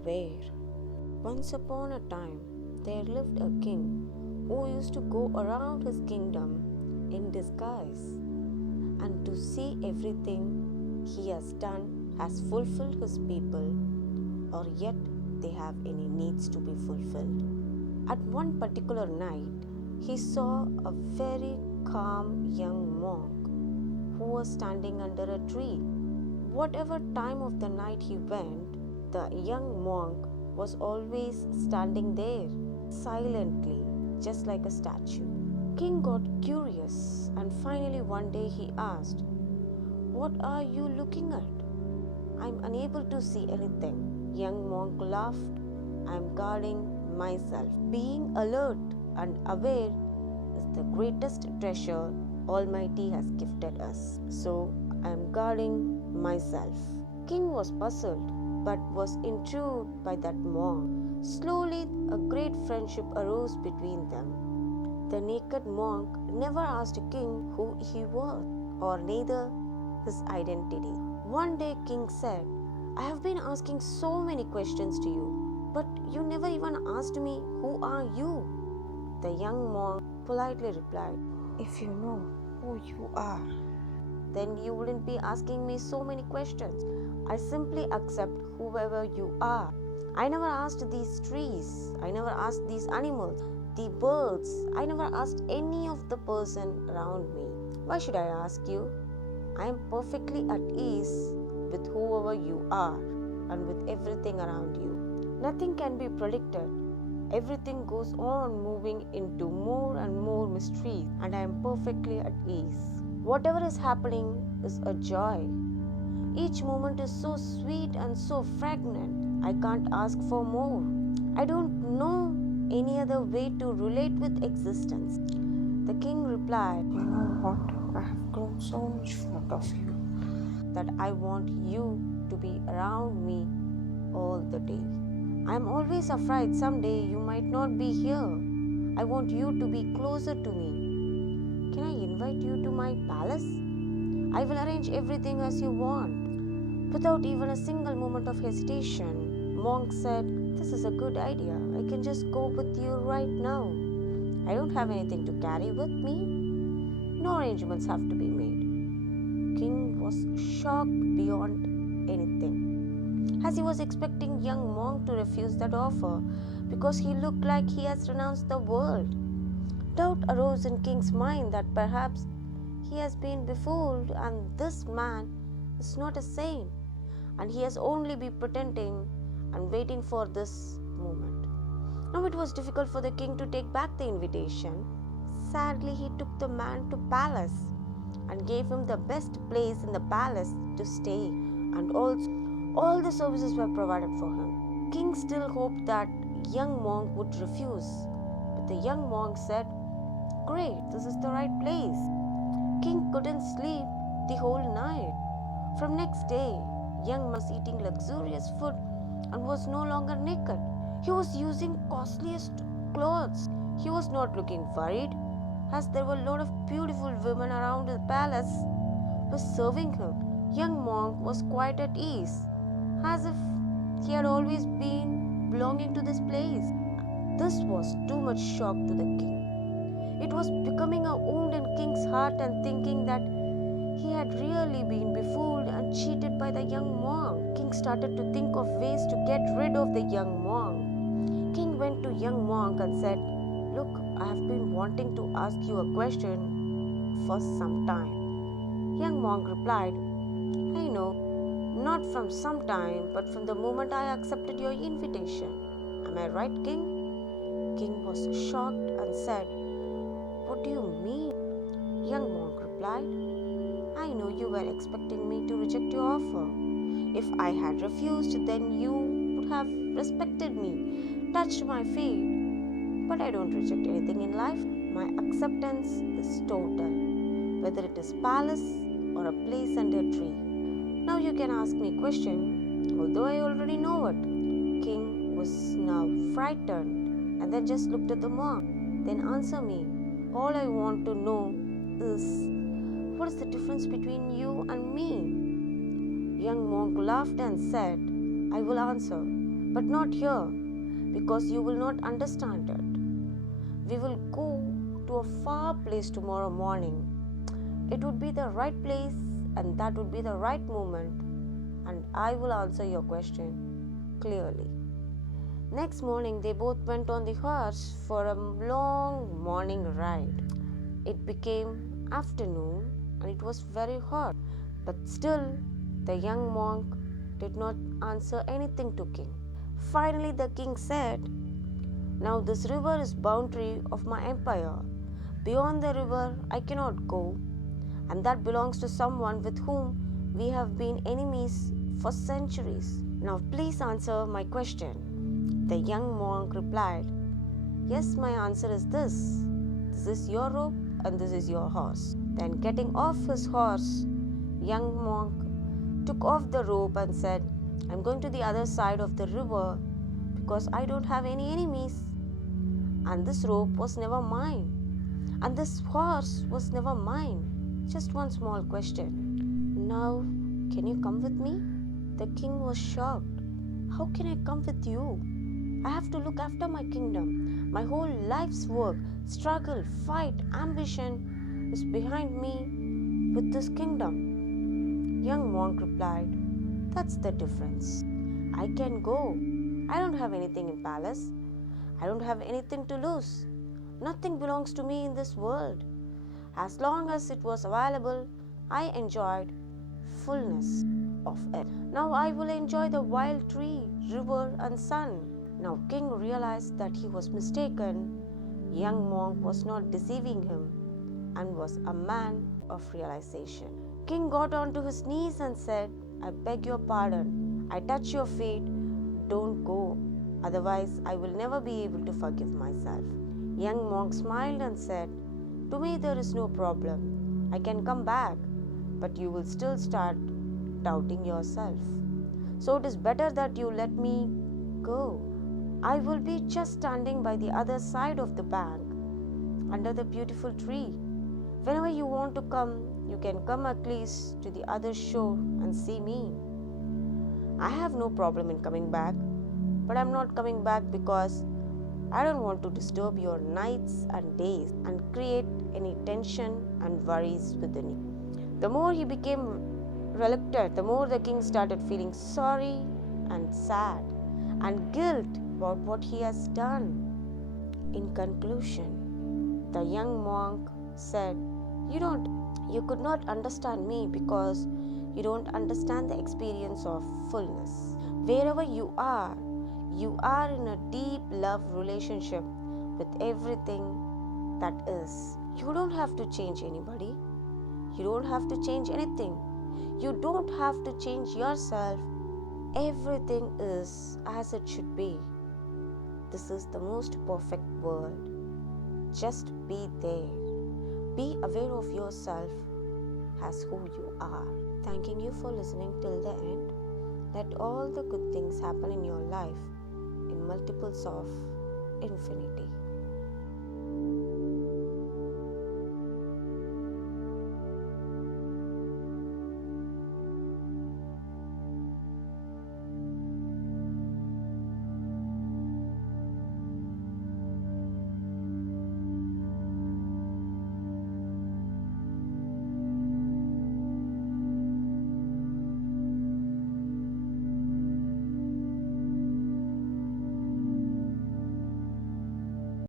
aware. Once upon a time, there lived a king who used to go around his kingdom in disguise and to see everything he has done has fulfilled his people, or yet they have any needs to be fulfilled. At one particular night, he saw a very calm young monk who was standing under a tree. Whatever time of the night he went, the young monk was always standing there, silently, just like a statue. King got curious and finally one day he asked, "What are you looking at? I'm unable to see anything." Young monk laughed. "I'm guarding myself. Being alert and aware is the greatest treasure Almighty has gifted us. So I'm guarding myself." King was puzzled but was intrigued by that monk. Slowly, a great friendship arose between them. The naked monk never asked King who he was or neither his identity. One day, King said, "I have been asking so many questions to you, but you never even asked me, who are you?" The young monk politely replied, "If you know who you are, then you wouldn't be asking me so many questions. I simply accept whoever you are. I never asked these trees, I never asked these animals, the birds, I never asked any of the person around me. Why should I ask you? I am perfectly at ease with whoever you are and with everything around you. Nothing can be predicted. Everything goes on moving into more and more mysteries, and I am perfectly at ease. Whatever is happening is a joy. Each moment is so sweet and so fragrant. I can't ask for more. I don't know any other way to relate with existence." The king replied, "You know what? I have grown so much fond of you that I want you to be around me all the day. I am always afraid someday you might not be here. I want you to be closer to me. Can I invite you to my palace? I will arrange everything as you want." Without even a single moment of hesitation, Monk said, "This is a good idea. I can just go with you right now. I don't have anything to carry with me. No arrangements have to be made." King was shocked beyond anything, as he was expecting young Monk to refuse that offer because he looked like he has renounced the world. Doubt arose in King's mind that perhaps he has been befooled and this man is not a saint, and he has only been pretending and waiting for this moment. Now it was difficult for the king to take back the invitation. Sadly, he took the man to palace and gave him the best place in the palace to stay, and also all the services were provided for him. King still hoped that young monk would refuse, but the young monk said, "Great, this is the right place." King couldn't sleep the whole night. From next day, young man was eating luxurious food and was no longer naked. He was using costliest clothes. He was not looking worried, as there were a lot of beautiful women around the palace was serving him. Young monk was quite at ease, as if he had always been belonging to this place. This was too much shock to the king. It was becoming a wound in King's heart and thinking that he had really been befooled and cheated by the young monk. King started to think of ways to get rid of the young monk. King went to young monk and said, "Look, I have been wanting to ask you a question for some time." Young monk replied, "I know, not from some time, but from the moment I accepted your invitation. Am I right, King?" King was shocked and said, "What do you mean?" Young monk replied, "I know you were expecting me to reject your offer. If I had refused, then you would have respected me, touched my feet. But I don't reject anything in life. My acceptance is total, whether it is palace or a place under a tree. Now you can ask me a question, although I already know it." King was now frightened and then just looked at the monk. "Then answer me. All I want to know is, what is the difference between you and me?" Young monk laughed and said, "I will answer. But not here, because you will not understand it. We will go to a far place tomorrow morning. It would be the right place, and that would be the right moment, and I will answer your question clearly. Next morning, they both went on the horse for a long morning ride. It became afternoon and it was very hot, but still the young monk did not answer anything to king. Finally, the king said, "Now this river is boundary of my empire. Beyond the river I cannot go, and that belongs to someone with whom we have been enemies for centuries. Now please answer my question." The young monk replied, "Yes, my answer is this. This is your rope and this is your horse." Then getting off his horse, young monk took off the rope and said, "I'm going to the other side of the river because I don't have any enemies. And this rope was never mine. And this horse was never mine. Just one small question. Now, can you come with me?" The king was shocked. "How can I come with you? I have to look after my kingdom. My whole life's work, struggle, fight, ambition is behind me with this kingdom." Young monk replied, "That's the difference. I can go. I don't have anything in palace. I don't have anything to lose. Nothing belongs to me in this world. As long as it was available, I enjoyed fullness of it. Now I will enjoy the wild tree, river, and sun." Now king realized that he was mistaken. Young monk was not deceiving him and was a man of realization. King got onto his knees and said, "I beg your pardon. I touch your feet. Don't go. Otherwise, I will never be able to forgive myself." Young monk smiled and said, "To me there is no problem. I can come back, but you will still start doubting yourself. So it is better that you let me go. I will be just standing by the other side of the bank, under the beautiful tree. Whenever you want to come, you can come at least to the other shore and see me. I have no problem in coming back, but I'm not coming back because I don't want to disturb your nights and days and create any tension and worries within you." The more he became reluctant, the more the king started feeling sorry and sad and guilt about what he has done. In conclusion, the young monk said, You could not understand me because you don't understand the experience of fullness. Wherever you are in a deep love relationship with everything that is. You don't have to change anybody. You don't have to change anything. You don't have to change yourself. Everything is as it should be. This is the most perfect world. Just be there. Be aware of yourself as who you are. Thanking you for listening till the end. Let all the good things happen in your life in multiples of infinity.